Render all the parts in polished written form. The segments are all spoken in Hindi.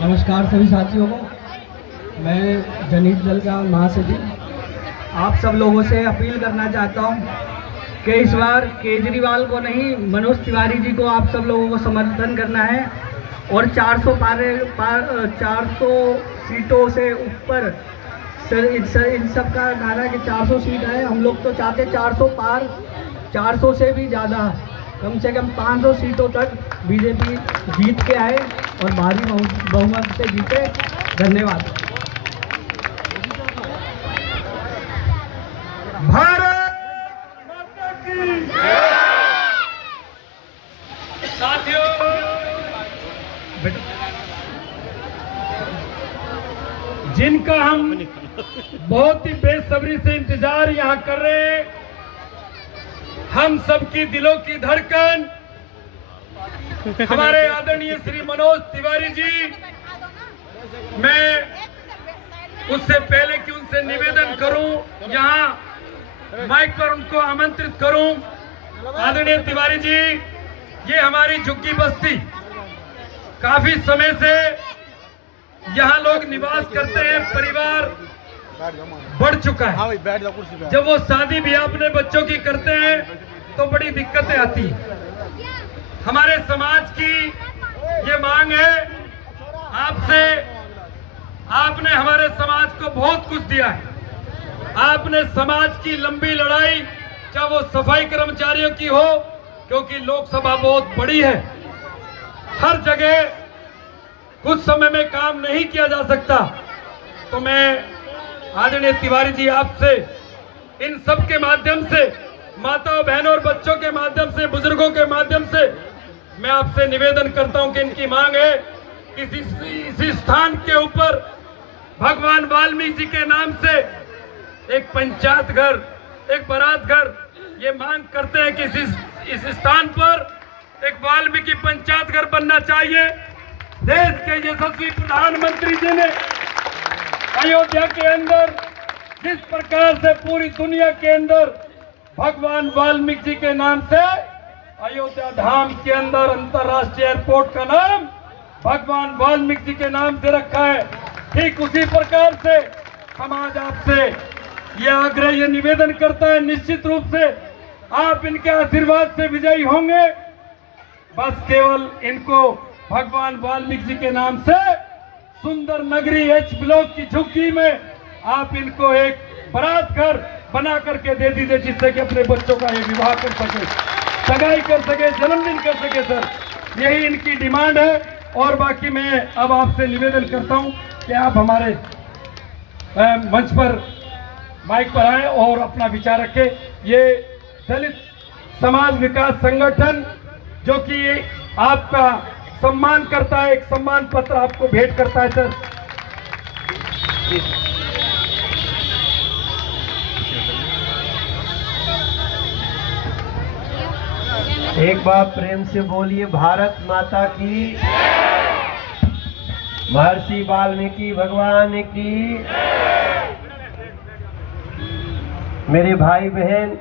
नमस्कार सभी साथियों को। मैं जनीत दल का महासचिव आप सब लोगों से अपील करना चाहता हूं कि इस बार केजरीवाल को नहीं, मनोज तिवारी जी को आप सब लोगों को समर्थन करना है और 400 सीटों से ऊपर सर इन सब का नारा कि 400 सीट है। हम लोग तो चाहते 400 पार, 400 से भी ज़्यादा, कम से कम 500 सीटों तक बीजेपी जीत के आए और भारी बहुमत से जीते। धन्यवाद। भारत माता की साथियों, जिनका हम बहुत ही बेसब्री से इंतजार यहाँ कर रहे हैं, हम सबकी दिलों की धड़कन हमारे आदरणीय श्री मनोज तिवारी जी। मैं उससे पहले कि उनसे निवेदन करूं, यहाँ माइक पर उनको आमंत्रित करूं। आदरणीय तिवारी जी, ये हमारी झुग्गी बस्ती काफी समय से यहाँ लोग निवास करते हैं, परिवार बढ़ चुका है। जब वो शादी भी अपने बच्चों की करते हैं तो बड़ी दिक्कतें आती हैं। हमारे समाज की ये मांग है आपसे, आपने हमारे समाज को बहुत कुछ दिया है। आपने समाज की लंबी लड़ाई, चाहे वो सफाई कर्मचारियों की हो, क्योंकि लोकसभा बहुत बड़ी है, हर जगह कुछ समय में काम नहीं किया जा सकता। तो मैं आदरणीय तिवारी जी आपसे इन सब के माध्यम से, माताओं बहनों और बच्चों के माध्यम से, बुजुर्गों के माध्यम से मैं आपसे निवेदन करता हूं कि इनकी मांग है इसी स्थान के ऊपर भगवान वाल्मीकि जी के नाम से एक पंचायत घर, एक बारात घर, ये मांग करते हैं कि इस स्थान पर एक वाल्मीकि पंचायत घर बनना चाहिए। देश के यशस्वी प्रधानमंत्री जी ने अयोध्या के अंदर जिस प्रकार से पूरी दुनिया के अंदर भगवान वाल्मीकि जी के नाम से अयोध्या धाम के अंदर अंतर्राष्ट्रीय एयरपोर्ट का नाम भगवान वाल्मीकि जी के नाम से रखा है, ठीक उसी प्रकार से समाज आपसे यह आग्रह, यह निवेदन करता है, निश्चित रूप से आप इनके आशीर्वाद से विजयी होंगे। बस केवल इनको भगवान वाल्मीकि जी के नाम से सुंदर नगरी एच ब्लॉक की झुग्गी में आप इनको एक बारात घर बना करके दे दीजिए, जिससे कि अपने बच्चों का ये विवाह कर सके, सगाई कर सके, जन्मदिन कर सके। सर, यही इनकी डिमांड है। और बाकी मैं अब आपसे निवेदन करता हूं कि आप हमारे मंच पर माइक पर आए और अपना विचार रखें। ये दलित समाज विकास संगठन जो कि आपका सम्मान करता है, एक सम्मान पत्र आपको भेंट करता है। सर, एक बार प्रेम से बोलिए, भारत माता की, महर्षि वाल्मीकि भगवान की। मेरे भाई बहन,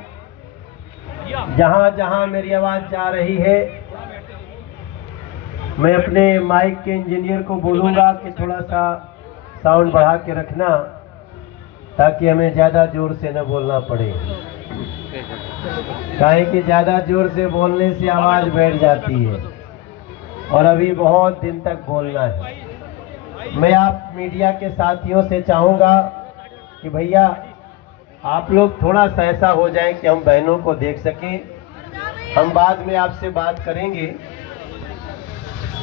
जहां जहां मेरी आवाज जा रही है, मैं अपने माइक के इंजीनियर को बोलूंगा कि थोड़ा सा साउंड बढ़ा के रखना, ताकि हमें ज़्यादा जोर से न बोलना पड़े। काहे कि ज़्यादा जोर से बोलने से आवाज़ बैठ जाती है और अभी बहुत दिन तक बोलना है। मैं आप मीडिया के साथियों से चाहूँगा कि भैया आप लोग थोड़ा सा ऐसा हो जाए कि हम बहनों को देख सकें। हम बाद में आपसे बात करेंगे।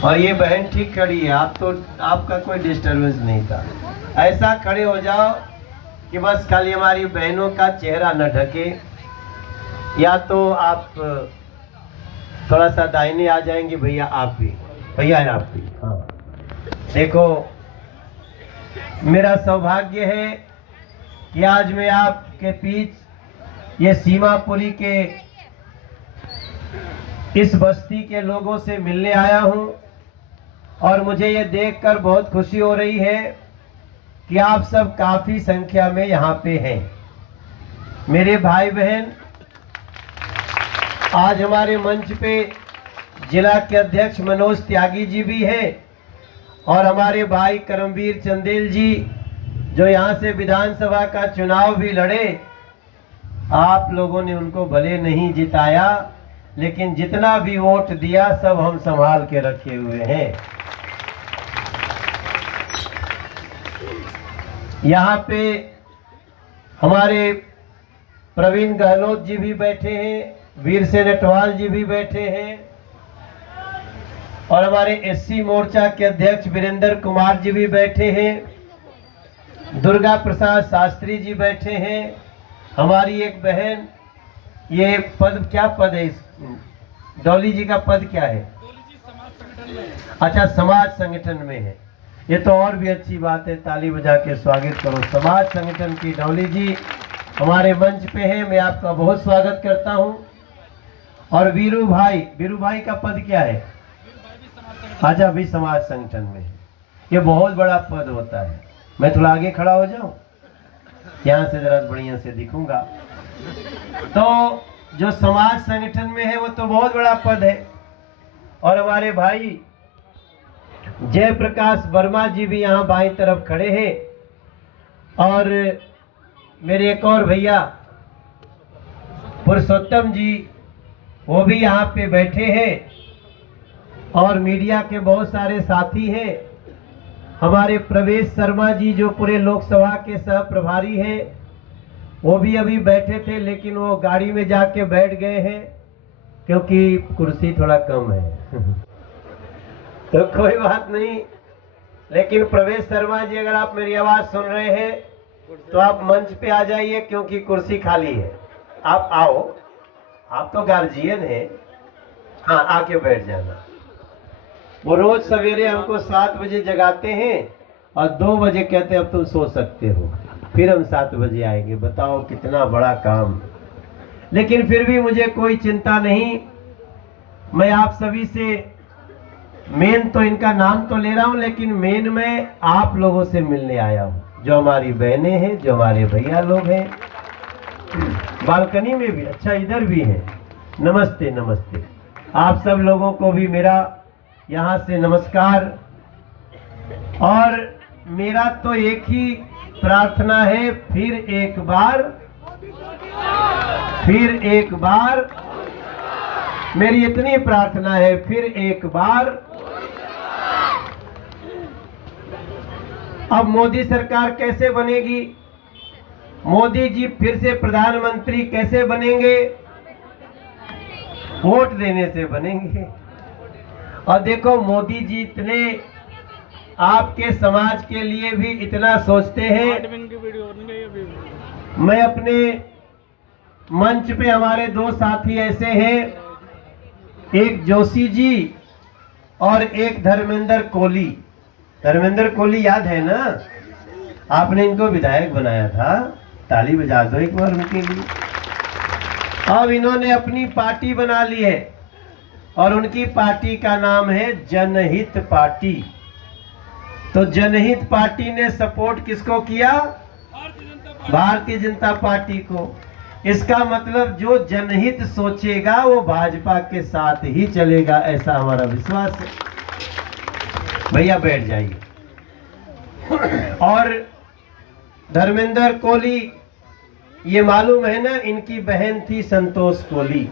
और ये बहन ठीक खड़ी है, आप तो, आपका कोई डिस्टर्बेंस नहीं था। ऐसा खड़े हो जाओ कि बस खाली हमारी बहनों का चेहरा न ढके, या तो आप थोड़ा सा दाहिने आ जाएंगे। भैया आप भी, भैया आप भी। हाँ, देखो, मेरा सौभाग्य है कि आज मैं आपके बीच ये सीमापुरी के इस बस्ती के लोगों से मिलने आया हूं, और मुझे ये देखकर बहुत खुशी हो रही है कि आप सब काफी संख्या में यहाँ पे हैं। मेरे भाई बहन, आज हमारे मंच पे जिला के अध्यक्ष मनोज त्यागी जी भी हैं और हमारे भाई करमवीर चंदेल जी जो यहाँ से विधानसभा का चुनाव भी लड़े। आप लोगों ने उनको भले नहीं जिताया, लेकिन जितना भी वोट दिया सब हम संभाल के रखे हुए हैं। यहाँ पे हमारे प्रवीण गहलोत जी भी बैठे हैं, वीर सिंह नटवाल जी भी बैठे हैं और हमारे एससी मोर्चा के अध्यक्ष वीरेंद्र कुमार जी भी बैठे हैं, दुर्गा प्रसाद शास्त्री जी बैठे हैं, हमारी एक बहन, ये पद क्या पद है, इस डॉली जी का पद क्या है? अच्छा, समाज संगठन में है। ये तो और भी अच्छी बात है, ताली बजा के स्वागत करो। समाज संगठन की डॉली जी हमारे मंच पे हैं, मैं आपका बहुत स्वागत करता हूं। और वीरू भाई का पद क्या है? अच्छा, अभी समाज संगठन में है। ये बहुत बड़ा पद होता है। मैं थोड़ा आगे खड़ा हो जाऊं, यहाँ से जरा बढ़िया से दिखूंगा। तो जो समाज संगठन में है वो तो बहुत बड़ा पद है। और हमारे भाई जयप्रकाश वर्मा जी भी यहाँ बाईं तरफ खड़े हैं और मेरे एक और भैया पुरुषोत्तम जी वो भी यहाँ पे बैठे हैं और मीडिया के बहुत सारे साथी हैं। हमारे प्रवेश शर्मा जी जो पूरे लोकसभा के सह प्रभारी हैं वो भी अभी बैठे थे, लेकिन वो गाड़ी में जाके बैठ गए हैं क्योंकि कुर्सी थोड़ा कम है। तो कोई बात नहीं, लेकिन प्रवेश शर्मा जी अगर आप मेरी आवाज सुन रहे हैं तो आप मंच पे आ जाइए क्योंकि कुर्सी खाली है। आप आओ, आप तो गार्जियन हैं, हाँ आके बैठ जाना। वो रोज सवेरे हमको 7 बजे जगाते हैं और 2 बजे कहते हैं अब तुम सो सकते हो, फिर हम 7 बजे आएंगे। बताओ कितना बड़ा काम। लेकिन फिर भी मुझे कोई चिंता नहीं, मैं आप सभी से मेन तो इनका नाम तो ले रहा हूं, लेकिन मेन मैं आप लोगों से मिलने आया हूं, जो हमारी बहनें हैं, जो हमारे भैया लोग हैं, बालकनी में भी, अच्छा इधर भी हैं। नमस्ते नमस्ते, आप सब लोगों को भी मेरा यहाँ से नमस्कार। और मेरा तो एक ही प्रार्थना है, फिर एक बार मेरी इतनी प्रार्थना है, फिर एक बार। अब मोदी सरकार कैसे बनेगी, मोदी जी फिर से प्रधानमंत्री कैसे बनेंगे? वोट देने से बनेंगे। और देखो मोदी जी इतने आपके समाज के लिए भी इतना सोचते हैं। मैं अपने मंच पे हमारे 2 साथी ऐसे हैं, एक जोशी जी और एक धर्मेंद्र कोहली। धर्मेंद्र कोहली याद है ना, आपने इनको विधायक बनाया था, ताली बजा दो एक बार उनके लिए। अब इन्होंने अपनी पार्टी बना ली है और उनकी पार्टी का नाम है जनहित पार्टी। तो जनहित पार्टी ने सपोर्ट किसको किया? भारतीय जनता पार्टी को। इसका मतलब जो जनहित सोचेगा वो भाजपा के साथ ही चलेगा, ऐसा हमारा विश्वास है। भैया बैठ जाइए। और धर्मेंद्र कोहली, ये मालूम है ना, इनकी बहन थी संतोष कोहली।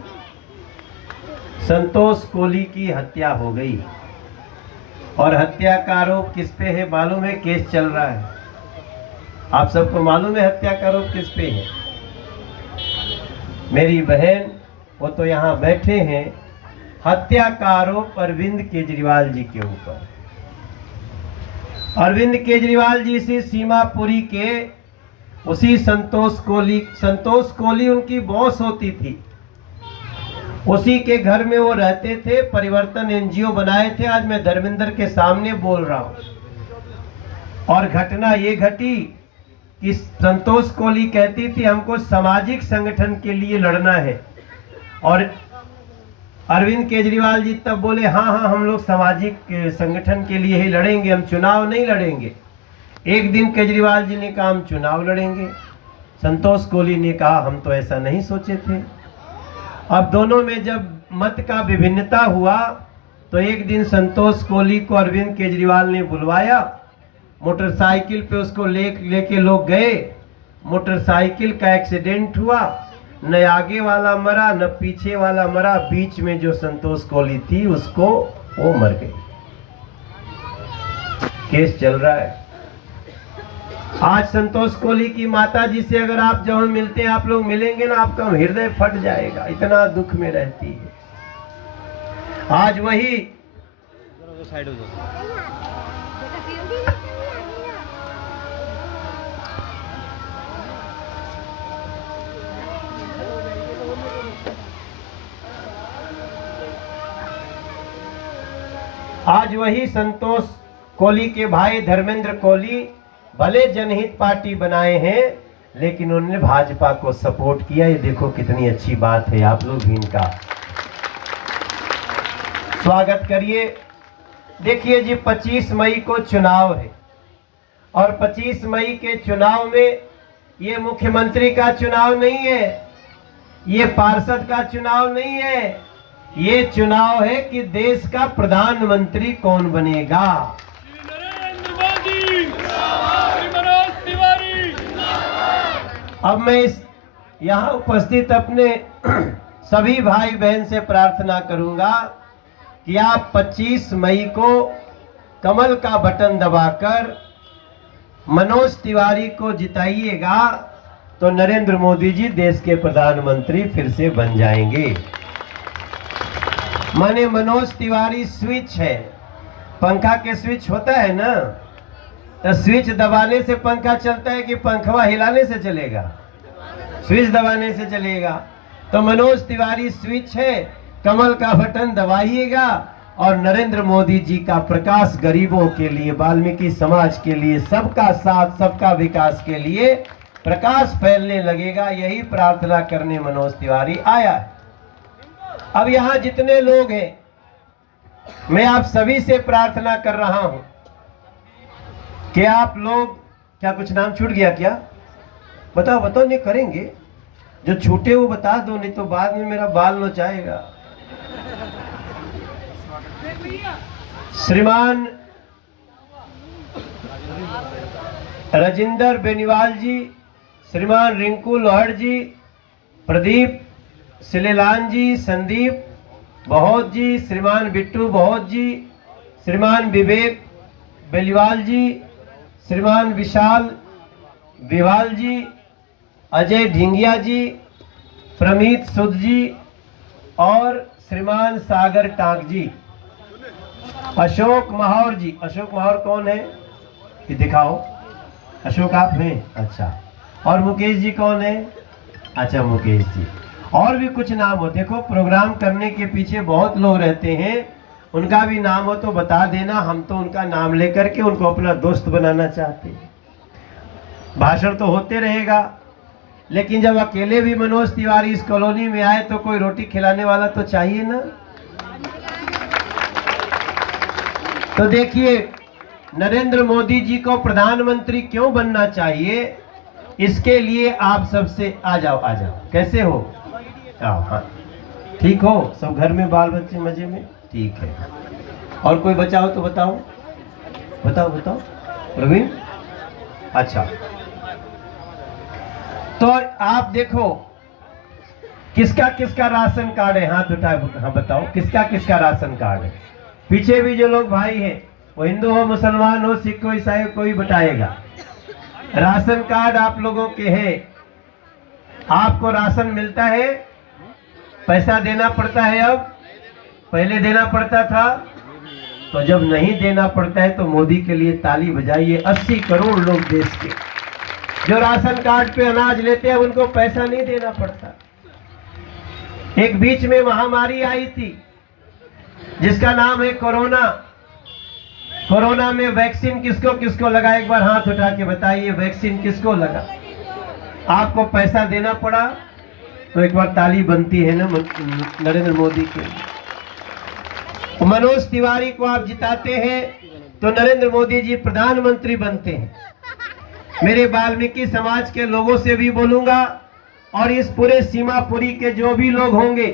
संतोष कोहली की हत्या हो गई और हत्या का आरोप किस पे है मालूम है? केस चल रहा है। आप सबको मालूम है हत्या का आरोप किस पे है? मेरी बहन वो तो यहाँ बैठे हैं, हत्या का आरोप अरविंद केजरीवाल जी के ऊपर। अरविंद केजरीवाल जी से सीमापुरी के उसी संतोष कोहली उनकी बॉस होती थी, उसी के घर में वो रहते थे। परिवर्तन एनजीओ बनाए थे। आज मैं धर्मेंद्र के सामने बोल रहा हूं। और घटना ये घटी कि संतोष कोहली कहती थी हमको सामाजिक संगठन के लिए लड़ना है, और अरविंद केजरीवाल जी तब बोले हाँ हाँ हम लोग सामाजिक संगठन के लिए ही लड़ेंगे, हम चुनाव नहीं लड़ेंगे। एक दिन केजरीवाल जी ने कहा हम चुनाव लड़ेंगे, संतोष कोहली ने कहा हम तो ऐसा नहीं सोचे थे। अब दोनों में जब मत का विभिन्नता हुआ तो एक दिन संतोष कोहली को अरविंद केजरीवाल ने बुलवाया, मोटरसाइकिल पे उसको लेके लोग गए। मोटरसाइकिल का एक्सीडेंट हुआ, न आगे वाला मरा न पीछे वाला मरा, बीच में जो संतोष कोहली थी उसको वो मर गई। केस चल रहा है। आज संतोष कोहली की माता जी से अगर आप जब मिलते हैं, आप लोग मिलेंगे ना, आपका हृदय फट जाएगा, इतना दुख में रहती है। आज वही साइड हो जाओ। आज वही संतोष कोहली के भाई धर्मेंद्र कोहली भले जनहित पार्टी बनाए हैं, लेकिन उन्होंने भाजपा को सपोर्ट किया। ये देखो कितनी अच्छी बात है, आप लोग भी इनका स्वागत करिए। देखिए जी, 25 मई को चुनाव है और 25 मई के चुनाव में ये मुख्यमंत्री का चुनाव नहीं है, ये पार्षद का चुनाव नहीं है, ये चुनाव है कि देश का प्रधानमंत्री कौन बनेगा। नरेंद्र मोदी, मनोज तिवारी। अब मैं इस यहाँ उपस्थित अपने सभी भाई बहन से प्रार्थना करूंगा कि आप 25 मई को कमल का बटन दबाकर मनोज तिवारी को जिताइएगा तो नरेंद्र मोदी जी देश के प्रधानमंत्री फिर से बन जाएंगे। माने मनोज तिवारी स्विच है, पंखा के स्विच होता है ना, तो स्विच दबाने से पंखा चलता है कि पंखवा हिलाने से चलेगा? स्विच दबाने से चलेगा। तो मनोज तिवारी स्विच है, कमल का बटन दबाइएगा और नरेंद्र मोदी जी का प्रकाश गरीबों के लिए, वाल्मीकि समाज के लिए, सबका साथ सबका विकास के लिए प्रकाश फैलने लगेगा। यही प्रार्थना करने मनोज तिवारी आया है। अब यहाँ जितने लोग हैं, मैं आप सभी से प्रार्थना कर रहा हूं कि आप लोग, क्या कुछ नाम छूट गया क्या? बताओ बताओ, नहीं करेंगे, जो छूटे वो बता दो, नहीं तो बाद में मेरा बाल नोचाएगा। श्रीमान राजेंद्र बेनीवाल जी, श्रीमान रिंकू लोहड़ जी, प्रदीप सिलेलान जी, संदीप बहुत जी, श्रीमान बिट्टू बहुत जी, श्रीमान विवेक बेलीवाल जी, श्रीमान विशाल विवाल जी, अजय ढिंगिया जी, प्रमीत सुद जी और श्रीमान सागर टांक जी, अशोक माहौर जी। अशोक माहौर कौन है ये दिखाओ। अशोक आप हैं? अच्छा। और मुकेश जी कौन है? अच्छा, मुकेश जी। और भी कुछ नाम हो, देखो प्रोग्राम करने के पीछे बहुत लोग रहते हैं, उनका भी नाम हो तो बता देना, हम तो उनका नाम लेकर के उनको अपना दोस्त बनाना चाहते हैं। भाषण तो होते रहेगा, लेकिन जब अकेले भी मनोज तिवारी इस कॉलोनी में आए तो कोई रोटी खिलाने वाला तो चाहिए ना। तो देखिए, नरेंद्र मोदी जी को प्रधानमंत्री क्यों बनना चाहिए, इसके लिए आप सबसे आ जाओ। कैसे हो? हाँ, ठीक हो सब? घर में बाल बच्चे मजे में? ठीक है। और कोई बचा हो तो बताओ बताओ। प्रवीण? अच्छा, तो आप देखो किसका किसका राशन कार्ड है, हाथ उठाए। हाँ बताओ, किसका किसका राशन कार्ड है? पीछे भी जो लोग भाई हैं, वो हिंदू हो, मुसलमान हो, सिख हो, ईसाई हो, कोई बताएगा। राशन कार्ड आप लोगों के हैं, आपको राशन मिलता है, पैसा देना पड़ता है। अब पहले देना पड़ता था, तो जब नहीं देना पड़ता है तो मोदी के लिए ताली बजाइए। 80 करोड़ लोग देश के जो राशन कार्ड पे अनाज लेते हैं, उनको पैसा नहीं देना पड़ता। एक बीच में महामारी आई थी जिसका नाम है कोरोना। कोरोना में वैक्सीन किसको किसको लगा, एक बार हाथ उठा के बताइए, वैक्सीन किसको लगा? आपको पैसा देना पड़ा, तो एक बार ताली बनती है ना नरेंद्र मोदी के। मनोज तिवारी को आप जिताते हैं तो नरेंद्र मोदी जी प्रधानमंत्री बनते हैं। मेरे वाल्मीकि समाज के लोगों से भी बोलूंगा और इस पूरे सीमापुरी के जो भी लोग होंगे,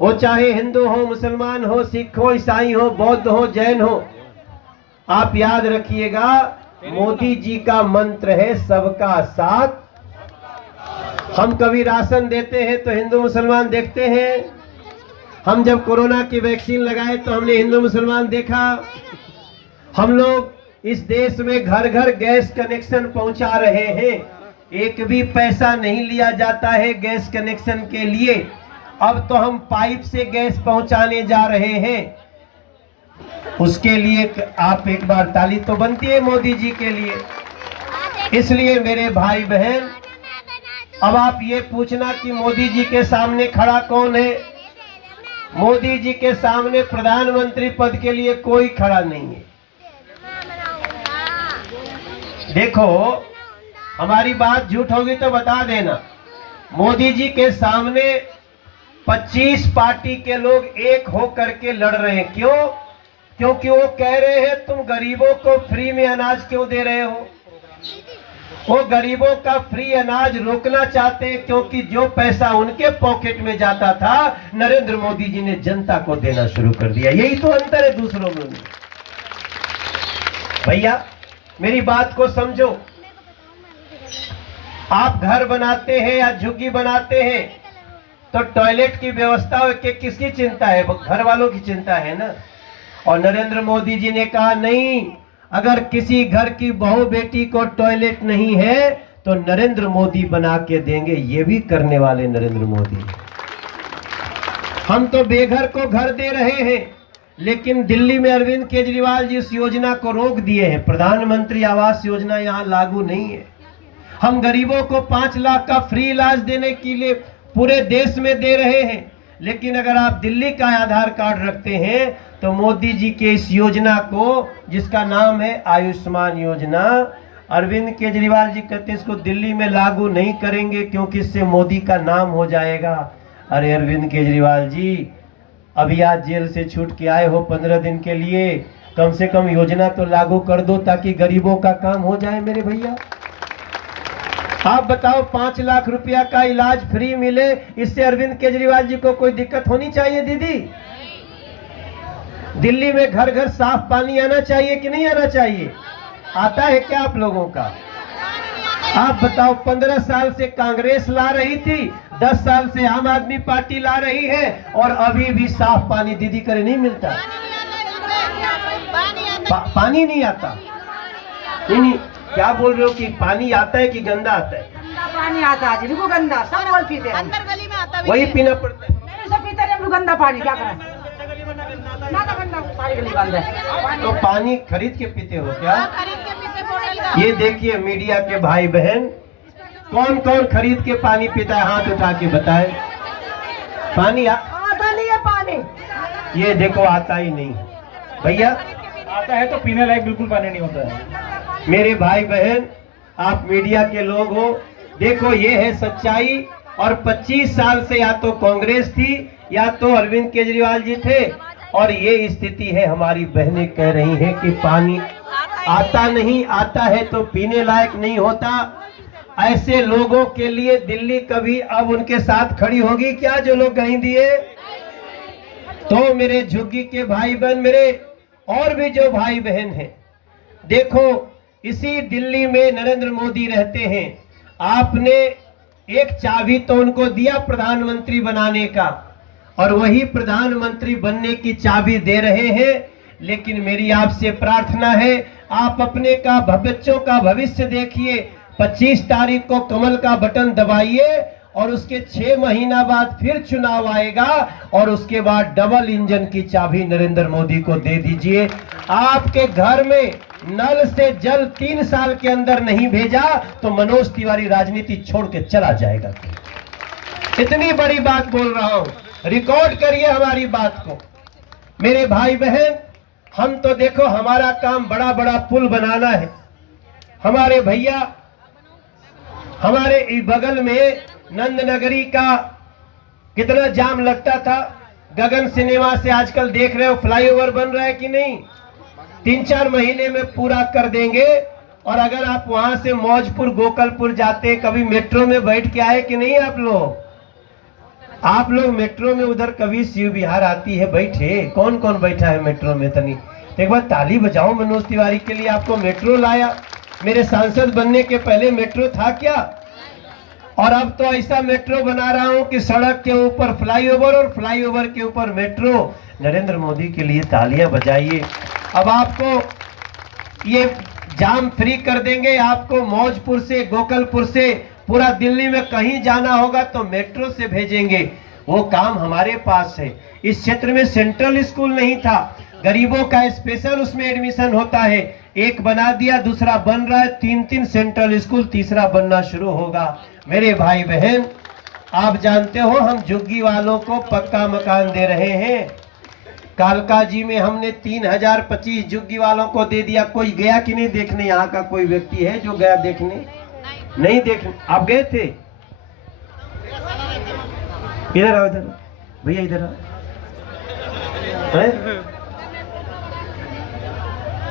वो चाहे हिंदू हो, मुसलमान हो, सिख हो, ईसाई हो, बौद्ध हो, जैन हो, आप याद रखिएगा मोदी जी का मंत्र है सबका साथ। हम कभी राशन देते हैं तो हिंदू मुसलमान देखते हैं, हम जब कोरोना की वैक्सीन लगाए तो हमने हिंदू मुसलमान देखा। हम लोग इस देश में घर घर गैस कनेक्शन पहुंचा रहे हैं, एक भी पैसा नहीं लिया जाता है गैस कनेक्शन के लिए। अब तो हम पाइप से गैस पहुंचाने जा रहे हैं, उसके लिए आप एक बार ताली तो बनती है मोदी जी के लिए। इसलिए मेरे भाई बहन, अब आप ये पूछना कि मोदी जी के सामने खड़ा कौन है। मोदी जी के सामने प्रधानमंत्री पद के लिए कोई खड़ा नहीं है। देखो, हमारी बात झूठ होगी तो बता देना। मोदी जी के सामने 25 पार्टी के लोग एक होकर के लड़ रहे हैं। क्यों? क्योंकि वो कह रहे हैं तुम गरीबों को फ्री में अनाज क्यों दे रहे हो। वो गरीबों का फ्री अनाज रोकना चाहते हैं, क्योंकि जो पैसा उनके पॉकेट में जाता था नरेंद्र मोदी जी ने जनता को देना शुरू कर दिया। यही तो अंतर है दूसरों में। भैया मेरी बात को समझो, आप घर बनाते हैं या झुग्गी बनाते हैं तो टॉयलेट की व्यवस्था के किसकी चिंता है? घर वालों की चिंता है ना। और नरेंद्र मोदी जी ने कहा नहीं, अगर किसी घर की बहू बेटी को टॉयलेट नहीं है तो नरेंद्र मोदी बना के देंगे। ये भी करने वाले नरेंद्र मोदी। हम तो बेघर को घर दे रहे हैं, लेकिन दिल्ली में अरविंद केजरीवाल जी इस योजना को रोक दिए हैं। प्रधानमंत्री आवास योजना यहाँ लागू नहीं है। हम गरीबों को 5 लाख का फ्री इलाज देने के लिए पूरे देश में दे रहे हैं, लेकिन अगर आप दिल्ली का आधार कार्ड रखते हैं तो मोदी जी के इस योजना को, जिसका नाम है आयुष्मान योजना, अरविंद केजरीवाल जी कहते हैं इसको दिल्ली में लागू नहीं करेंगे क्योंकि इससे मोदी का नाम हो जाएगा। अरे अरविंद केजरीवाल जी, अभी आज जेल से छूट के आए हो 15 दिन के लिए, कम से कम योजना तो लागू कर दो ताकि गरीबों का काम हो जाए। मेरे भैया आप बताओ, 5 लाख रुपया का इलाज फ्री मिले, इससे अरविंद केजरीवाल जी को कोई दिक्कत होनी चाहिए? दीदी, दिल्ली में घर घर साफ पानी आना चाहिए कि नहीं आना चाहिए? आता है क्या आप लोगों का? आप बताओ, 15 साल से कांग्रेस ला रही थी, 10 साल से आम आदमी पार्टी ला रही है, और अभी भी साफ पानी दीदी करे नहीं मिलता। पानी नहीं आता? नहीं, क्या बोल रहे हो कि पानी आता है कि गंदा आता है? गंदा पानी आता है, बिल्कुल गंदा, सब लोग पीते हैं। अंदर गली में आता है, वही पीना पड़ता है। सब पीते हैं हम लोग गंदा पानी, क्या करें? ना तो गंदा सारी गली बंद है। तो पानी खरीद के पीते हो क्या? खरीद के पीते बोतल का। ये देखिए मीडिया के भाई बहन, कौन कौन खरीद के पानी पीता है? हाथ उठा के बताए। पानी आता नहीं है पानी। ये देखो, आता ही नहीं। भैया आता है तो पीने लायक बिल्कुल पानी नहीं होता है। मेरे भाई बहन, आप मीडिया के लोग हो, देखो ये है सच्चाई। और 25 साल से या तो कांग्रेस थी या तो अरविंद केजरीवाल जी थे, और ये स्थिति है। हमारी बहनें कह रही हैं कि पानी आता नहीं, आता है तो पीने लायक नहीं होता। ऐसे लोगों के लिए दिल्ली कभी अब उनके साथ खड़ी होगी क्या, जो लोग कहीं दिए? तो मेरे झुग्गी के भाई बहन, मेरे और भी जो भाई बहन हैं, देखो इसी दिल्ली में नरेंद्र मोदी रहते हैं। आपने एक चाबी तो उनको दिया प्रधानमंत्री बनाने का, और वही प्रधानमंत्री बनने की चाबी दे रहे हैं। लेकिन मेरी आपसे प्रार्थना है, आप अपने का बच्चों का भविष्य देखिए। 25 तारीख को कमल का बटन दबाइए, और उसके 6 महीना बाद फिर चुनाव आएगा, और उसके बाद डबल इंजन की चाबी नरेंद्र मोदी को दे दीजिए। आपके घर में नल से जल 3 साल के अंदर नहीं भेजा तो मनोज तिवारी राजनीति छोड़ के चला जाएगा। इतनी बड़ी बात बोल रहा हूं, रिकॉर्ड करिए हमारी बात को। मेरे भाई बहन, हम तो देखो हमारा काम बड़ा बड़ा पुल बनाना है। हमारे भैया, हमारे बगल में नंदनगरी का कितना जाम लगता था। गगन सिनेमा से आजकल देख रहे हो फ्लाईओवर बन रहा है कि नहीं? 3-4 महीने में पूरा कर देंगे। और अगर आप वहां से मौजपुर गोकलपुर जाते, कभी मेट्रो में बैठ के आए कि नहीं आप लोग? आप लोग मेट्रो में उधर कभी शिव विहार आती है, बैठे कौन कौन बैठा है मेट्रो में? तनी एक बार ताली बजाओ मनोज तिवारी के लिए, आपको मेट्रो लाया। मेरे सांसद बनने के पहले मेट्रो था क्या? और अब तो ऐसा मेट्रो बना रहा हूं कि सड़क के ऊपर फ्लाईओवर और फ्लाईओवर के ऊपर मेट्रो। नरेंद्र मोदी के लिए तालियां बजाइए। अब आपको ये जाम फ्री कर देंगे। आपको मौजपुर से, गोकलपुर से, पूरा दिल्ली में कहीं जाना होगा तो मेट्रो से भेजेंगे। वो काम हमारे पास है। इस क्षेत्र में सेंट्रल स्कूल नहीं था, गरीबों का स्पेशल उसमें एडमिशन होता है। एक बना दिया, दूसरा बन रहा है, 3-3 सेंट्रल स्कूल, तीसरा बनना शुरू होगा। मेरे भाई बहन, आप जानते हो हम झुग्गी वालों को पक्का मकान दे रहे हैं। कालका जी में हमने 3025 झुग्गी वालों को दे दिया। कोई गया कि नहीं देखने? यहाँ का कोई व्यक्ति है जो गया देखने? नहीं देखने। आप गए थे? इधर आओ, इधर भैया, इधर आओ।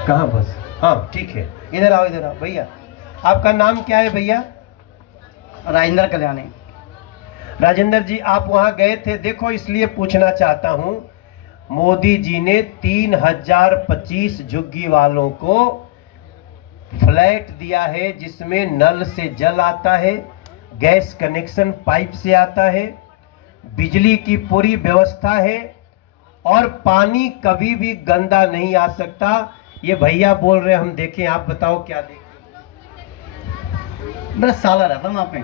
कहाँ बस? हाँ ठीक है, इधर आओ, इधर आओ भैया। आपका नाम क्या है भैया? राजेंद्र कल्याणी। राजेंद्र जी, आप वहाँ गए थे? देखो, इसलिए पूछना चाहता हूँ, मोदी जी ने 3025 झुग्गी वालों को फ्लैट दिया है, जिसमें नल से जल आता है, गैस कनेक्शन पाइप से आता है, बिजली की पूरी व्यवस्था है और पानी कभी भी गंदा नहीं आ सकता। ये भैया बोल रहे, हम देखें, आप बताओ क्या देखें? बस साला रहता वहाँ पे।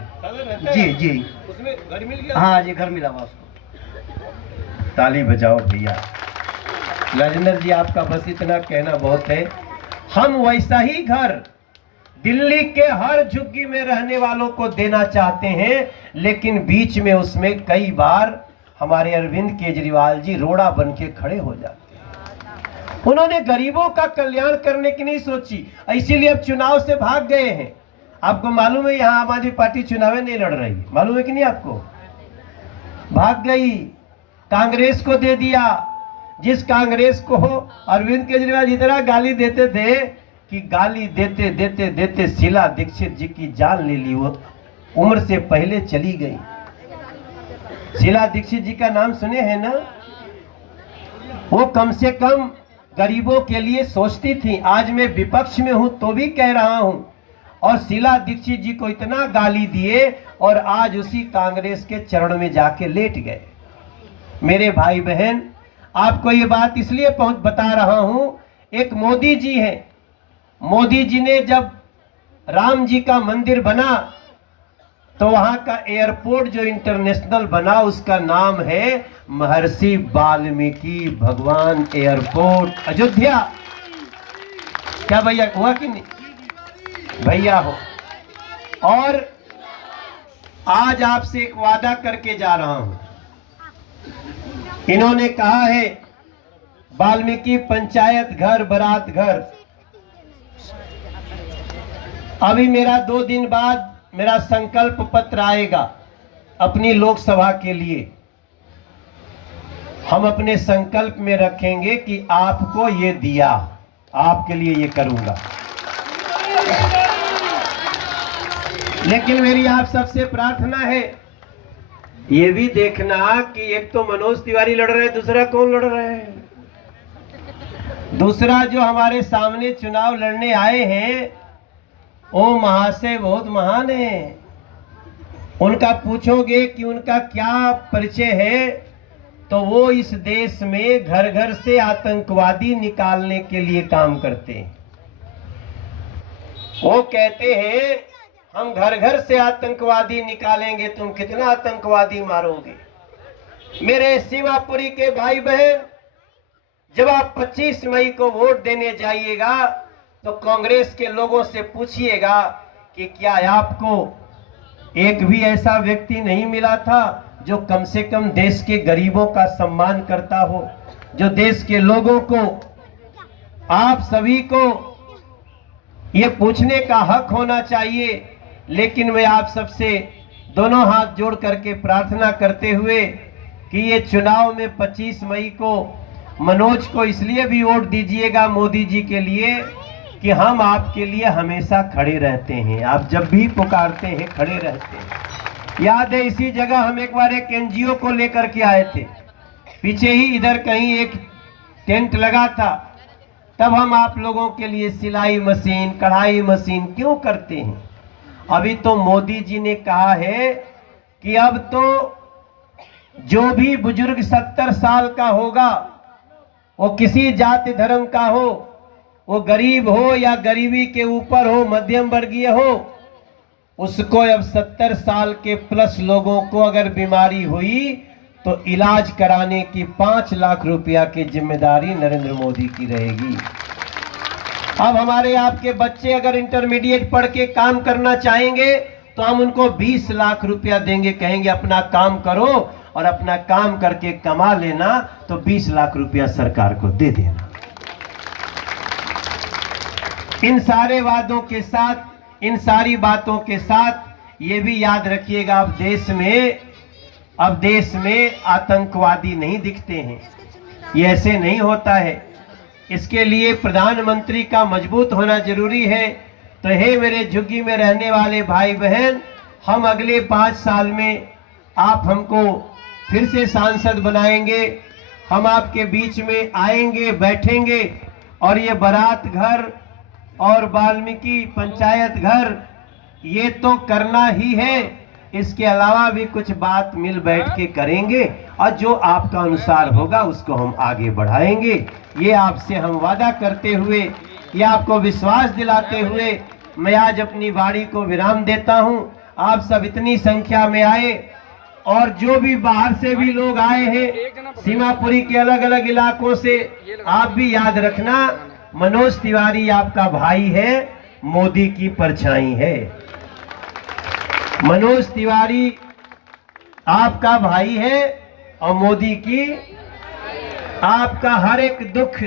जी जी, उसमें घर मिल गया? हाँ जी, घर मिला हुआ उसको। ताली बजाओ भैया। राजेंद्र जी, आपका बस इतना कहना बहुत है। हम वैसा ही घर दिल्ली के हर झुग्गी में रहने वालों को देना चाहते हैं, लेकिन बीच में उसमें कई बार हमारे अरविंद केजरीवाल जी रोड़ा बन के खड़े हो जाते हैं। उन्होंने गरीबों का कल्याण करने की नहीं सोची, इसीलिए अब चुनाव से भाग गए हैं। आपको मालूम है यहाँ आम आदमी पार्टी चुनाव नहीं लड़ रही, मालूम है कि नहीं आपको? भाग गई, कांग्रेस को दे दिया। जिस कांग्रेस को अरविंद केजरीवाल इतना गाली देते थे कि गाली देते देते देते शीला दीक्षित जी की जान ले ली। वो उम्र से पहले चली गई। शीला दीक्षित जी का नाम सुने हैं ना? वो कम से कम गरीबों के लिए सोचती थी। आज मैं विपक्ष में हूं तो भी कह रहा हूं। और शीला दीक्षित जी को इतना गाली दिए और आज उसी कांग्रेस के चरण में जाके लेट गए। मेरे भाई बहन, आपको ये बात इसलिए बता रहा हूं, एक मोदी जी है। मोदी जी ने जब राम जी का मंदिर बना तो वहां का एयरपोर्ट जो इंटरनेशनल बना, उसका नाम है महर्षि वाल्मीकि भगवान एयरपोर्ट, अयोध्या। क्या भैया हुआ कि नहीं? भैया हो। और आज आपसे एक वादा करके जा रहा हूं। इन्होंने कहा है वाल्मीकि पंचायत घर, बारात घर। अभी मेरा 2 दिन बाद मेरा संकल्प पत्र आएगा अपनी लोकसभा के लिए। हम अपने संकल्प में रखेंगे कि आपको ये दिया, आपके लिए ये करूंगा। लेकिन मेरी आप सबसे प्रार्थना है, ये भी देखना कि एक तो मनोज तिवारी लड़ रहे हैं, दूसरा कौन लड़ रहे हैं? दूसरा जो हमारे सामने चुनाव लड़ने आए हैं, वो महाशय बहुत महान है। उनका पूछोगे कि उनका क्या परिचय है, तो वो इस देश में घर घर से आतंकवादी निकालने के लिए काम करते हैं। वो कहते हैं हम घर घर से आतंकवादी निकालेंगे, तुम कितना आतंकवादी मारोगे? मेरे सीमापुरी के भाई बहन, जब आप 25 मई को वोट देने जाइएगा तो कांग्रेस के लोगों से पूछिएगा कि क्या आपको एक भी ऐसा व्यक्ति नहीं मिला था जो कम से कम देश के गरीबों का सम्मान करता हो, जो देश के लोगों को, आप सभी को ये पूछने का हक होना चाहिए। लेकिन मैं आप सबसे दोनों हाथ जोड़ करके प्रार्थना करते हुए कि ये चुनाव में 25 मई को मनोज को इसलिए भी वोट दीजिएगा मोदी जी के लिए कि हम आपके लिए हमेशा खड़े रहते हैं। आप जब भी पुकारते हैं खड़े रहते हैं। याद है इसी जगह हम एक बार एक एनजीओ को लेकर के आए थे, पीछे ही इधर कहीं एक टेंट लगा था, तब हम आप लोगों के लिए सिलाई मशीन, कढ़ाई मशीन क्यों करते हैं। अभी तो मोदी जी ने कहा है कि अब तो जो भी बुजुर्ग 70 साल का होगा, वो किसी जाति धर्म का हो, वो गरीब हो या गरीबी के ऊपर हो, मध्यम वर्गीय हो, उसको अब 70 साल के प्लस लोगों को अगर बीमारी हुई तो इलाज कराने की 5 लाख रुपया की जिम्मेदारी नरेंद्र मोदी की रहेगी। अब हमारे आपके बच्चे अगर इंटरमीडिएट पढ़ के काम करना चाहेंगे तो हम उनको 20 लाख रुपया देंगे, कहेंगे अपना काम करो और अपना काम करके कमा लेना, तो 20 लाख रुपया सरकार को दे देना। इन सारे वादों के साथ, इन सारी बातों के साथ ये भी याद रखिएगा, अब देश में आतंकवादी नहीं दिखते हैं, ये ऐसे नहीं होता है। इसके लिए प्रधानमंत्री का मजबूत होना जरूरी है। तो हे मेरे झुग्गी में रहने वाले भाई बहन, हम अगले 5 साल में आप हमको फिर से सांसद बनाएंगे, हम आपके बीच में आएंगे, बैठेंगे और ये बारात घर और वाल्मीकि पंचायत घर ये तो करना ही है, इसके अलावा भी कुछ बात मिल बैठ के करेंगे और जो आपका अनुसार होगा उसको हम आगे बढ़ाएंगे। ये आपसे हम वादा करते हुए, ये आपको विश्वास दिलाते हुए मैं आज अपनी वाणी को विराम देता हूं। आप सब इतनी संख्या में आए और जो भी बाहर से भी लोग आए हैं, सीमापुरी के अलग अलग इलाकों से, आप भी याद रखना मनोज तिवारी आपका भाई है, मोदी की परछाई है। मनोज तिवारी आपका भाई है और मोदी की, आपका हर एक दुख,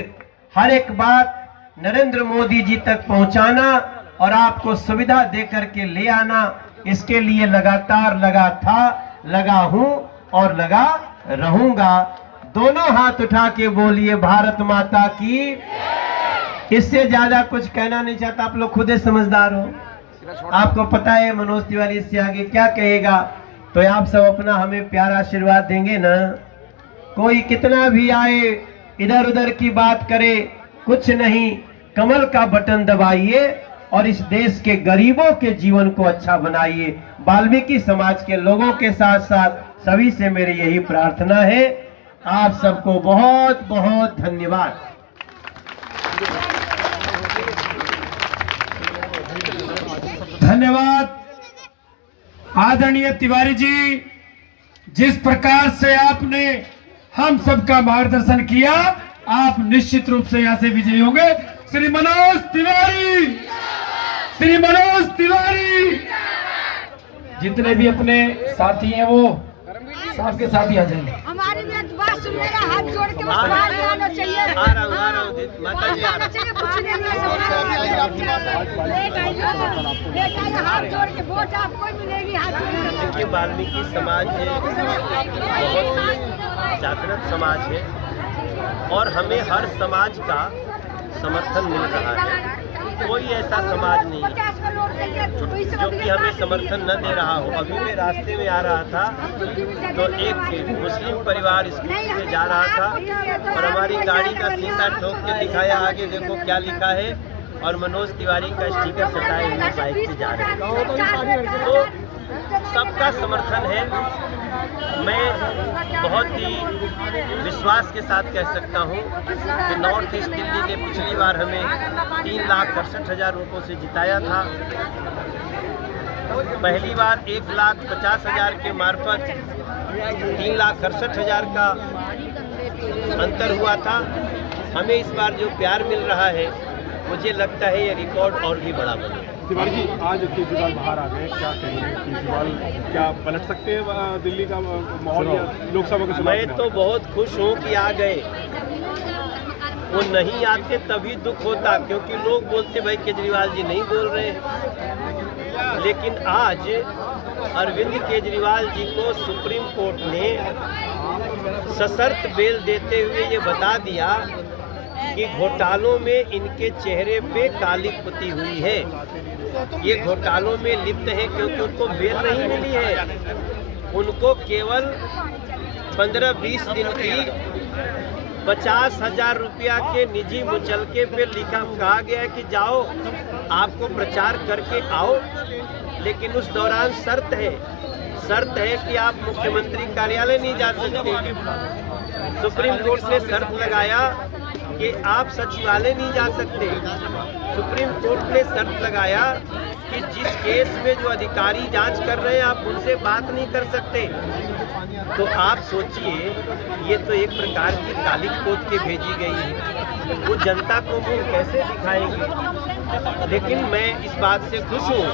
हर एक बात नरेंद्र मोदी जी तक पहुंचाना और आपको सुविधा देकर के ले आना, इसके लिए लगातार लगा था, लगा हूं और लगा रहूंगा। दोनों हाथ उठा के बोलिए भारत माता की। इससे ज्यादा कुछ कहना नहीं चाहता, आप लोग खुद ही समझदार हो, आपको पता है मनोज तिवारी इससे आगे क्या कहेगा। तो आप सब अपना हमें प्यारा आशीर्वाद देंगे ना। कोई कितना भी आए, इधर उधर की बात करे, कुछ नहीं, कमल का बटन दबाइए और इस देश के गरीबों के जीवन को अच्छा बनाइए। वाल्मीकि समाज के लोगों के साथ साथ सभी से मेरी यही प्रार्थना है। आप सबको बहुत बहुत धन्यवाद। धन्यवाद आदरणीय तिवारी जी, जिस प्रकार से आपने हम सबका मार्गदर्शन किया, आप निश्चित रूप से यहाँ से विजयी होंगे। श्री मनोज तिवारी, श्री मनोज तिवारी। जितने भी अपने साथी हैं वो सबके साथ ही आ जाएंगे। हमारी बात सुनिएगा, हाथ जोड़ के बाहर आना चाहिए, हाथ जोड़ के वोट आपको मिलेगी। देखिए वाल्मीकि समाज है, बहुत जागृत समाज है और हमें हर समाज का समर्थन मिल रहा है। कोई ऐसा समाज नहीं है जो कि हमें समर्थन न दे रहा हो। अभी मैं रास्ते में आ रहा था तो एक मुस्लिम परिवार स्कूटी से जा रहा था और हमारी गाड़ी का शीशा ठोक के दिखाया, आगे देखो क्या लिखा है, और मनोज तिवारी का स्टिकर सटाए हुए बाइक से जा रहे हैं। तो सबका समर्थन है। मैं बहुत ही विश्वास के साथ कह सकता हूं कि नॉर्थ ईस्ट दिल्ली ने पिछली बार हमें 3,68,000 वोटों से जिताया था। पहली बार 1,50,000 के मार्फत 3,68,000 का अंतर हुआ था। हमें इस बार जो प्यार मिल रहा है, मुझे लगता है ये रिकॉर्ड और भी बड़ा बने। तिवारी जी, आज केजरीवाल बाहर आ गए, क्या कहेंगे? केजरीवाल क्या पलट सकते हैं दिल्ली का माहौल या लोकसभा का? मैं तो बहुत खुश हूँ कि आ गए। वो नहीं आते तभी दुख होता, क्योंकि लोग बोलते भाई केजरीवाल जी नहीं बोल रहे। लेकिन आज अरविंद केजरीवाल जी को सुप्रीम कोर्ट ने सशर्त बेल देते हुए ये बता दिया कि घोटालों में इनके चेहरे पे काली पुती हुई है। ये घोटालों में लिप्त है क्योंकि उनको बेल नहीं मिली है। उनको केवल 15-20 दिन की 50,000 रुपया के निजी मुचलके पे कहा गया है कि जाओ आपको प्रचार करके आओ, लेकिन उस दौरान शर्त है कि आप मुख्यमंत्री कार्यालय नहीं जा सकते। सुप्रीम कोर्ट ने शर्त लगाया कि आप सचिवालय नहीं जा सकते। सुप्रीम कोर्ट ने शर्त लगाया कि जिस केस में जो अधिकारी जांच कर रहे हैं आप उनसे बात नहीं कर सकते। तो आप सोचिए, ये तो एक प्रकार की काली पोत के भेजी गई है, वो जनता को मुंह कैसे दिखाएंगे। लेकिन मैं इस बात से खुश हूँ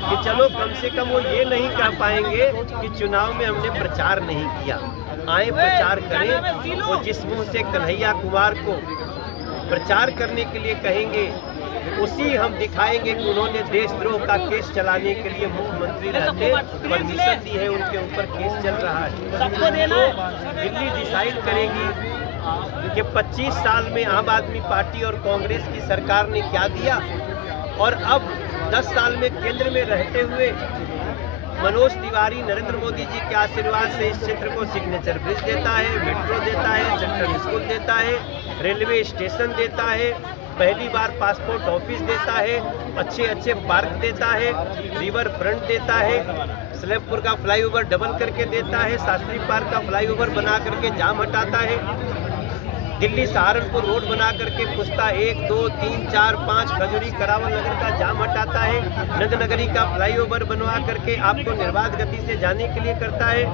कि चलो कम से कम वो ये नहीं कह पाएंगे कि चुनाव में हमने प्रचार नहीं किया। आए प्रचार करें। वो जिस मुंह से कन्हैया कुमार को प्रचार करने के लिए कहेंगे, उसी हम दिखाएंगे कि उन्होंने देशद्रोह का केस चलाने के लिए मुख्यमंत्री रहते परमिशन दी है, उनके ऊपर केस चल रहा है। तो दिल्ली डिसाइड करेगी कि 25 साल में आम आदमी पार्टी और कांग्रेस की सरकार ने क्या दिया, और अब 10 साल में केंद्र में रहते हुए मनोज तिवारी नरेंद्र मोदी जी के आशीर्वाद से इस क्षेत्र को सिग्नेचर ब्रिज देता है, मेट्रो देता है, सेंट्रल स्कूल देता है, रेलवे स्टेशन देता है, पहली बार पासपोर्ट ऑफिस देता है, अच्छे पार्क देता है, रिवर फ्रंट देता है, सलेमपुर का फ्लाईओवर डबल करके देता है, शास्त्री पार्क का फ्लाईओवर बना करके जाम हटाता है, दिल्ली सहारनपुर रोड बना करके पुस्ता 1, 2, 3, 4, 5 खजूरी करावल नगर का जाम हटाता है, नंदनगरी का फ्लाईओवर बनवा करके आपको निर्बाध गति से जाने के लिए करता है।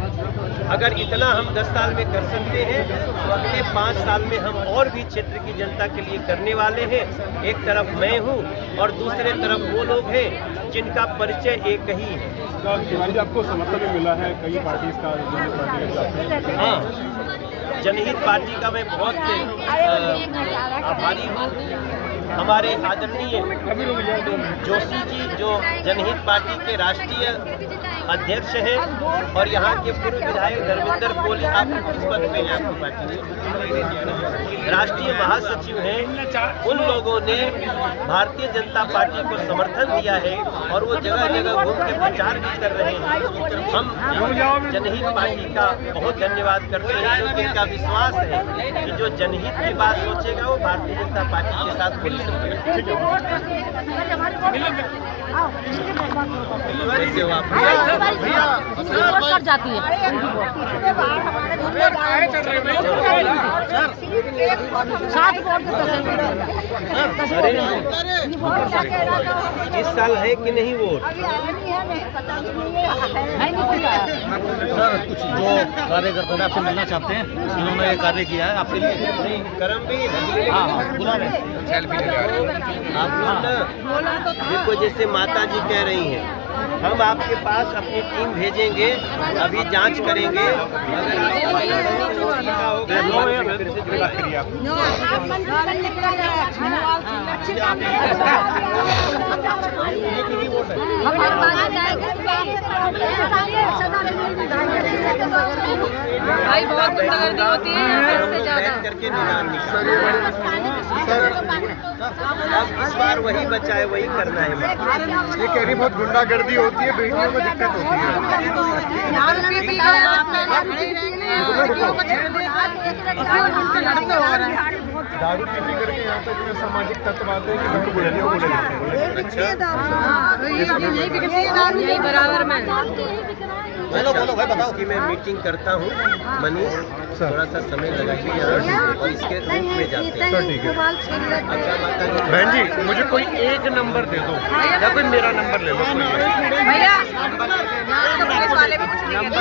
अगर इतना हम 10 साल में कर सकते हैं तो अगले 5 साल में हम और भी क्षेत्र की जनता के लिए करने वाले हैं। एक तरफ मैं हूँ और दूसरे तरफ वो लोग हैं जिनका परिचय एक ही है। तिवारी जी, आपको समर्थन मिला है कई पार्टी का, हाँ, जनहित पार्टी का मैं बहुत आभारी हूँ। हमारे आदरणीय जोशी जी जो जनहित पार्टी के राष्ट्रीय अध्यक्ष हैं और यहाँ के पूर्व विधायक धर्मेंद्र कोहली, आप किस पद पे हैं आपकी पार्टी में, राष्ट्रीय महासचिव हैं, उन लोगों ने भारतीय जनता पार्टी को समर्थन दिया है और वो जगह जगह घूम के प्रचार भी कर रहे हैं। हम जनहित पार्टी का बहुत धन्यवाद करते हैं क्योंकि इनका विश्वास है कि जो जनहित की बात सोचेगा वो भारतीय जनता पार्टी के साथ खुल कर जाती है। इस साल है कि नहीं वोट? सर, कुछ जो कार्यकर्ता आपसे मिलना चाहते हैं, उन्होंने ये कार्य किया है आपके लिए। नहीं, करमवीर बुला रहे आप लोग ना देखो, जैसे माता जी कह रही हैं, हम आपके पास अपनी टीम भेजेंगे, अभी जांच करेंगे, भाई बहुत गुंडागर्दी होती है इससे ज्यादा करके निदान अब इस बार वही बचा है, वही करना है। ये कह रही बहुत गुंडागर्दी होती है, बेटियों में दिक्कत होती है। दारू पीती करके यहाँ तक में सामाजिक तत्व आते हैं कि यही बराबर में। चलो बोलो भाई, बताओ कि मैं मीटिंग करता हूँ। मनीष थोड़ा सा समय लगाइए यहाँ और इसके रूप में जाते हैं। ठीक है अच्छा माता जी, बहन जी, मुझे कोई एक नंबर दे दो या कोई मेरा नंबर ले लो। भैया पुलिस वाले भी कुछ नहीं कहते।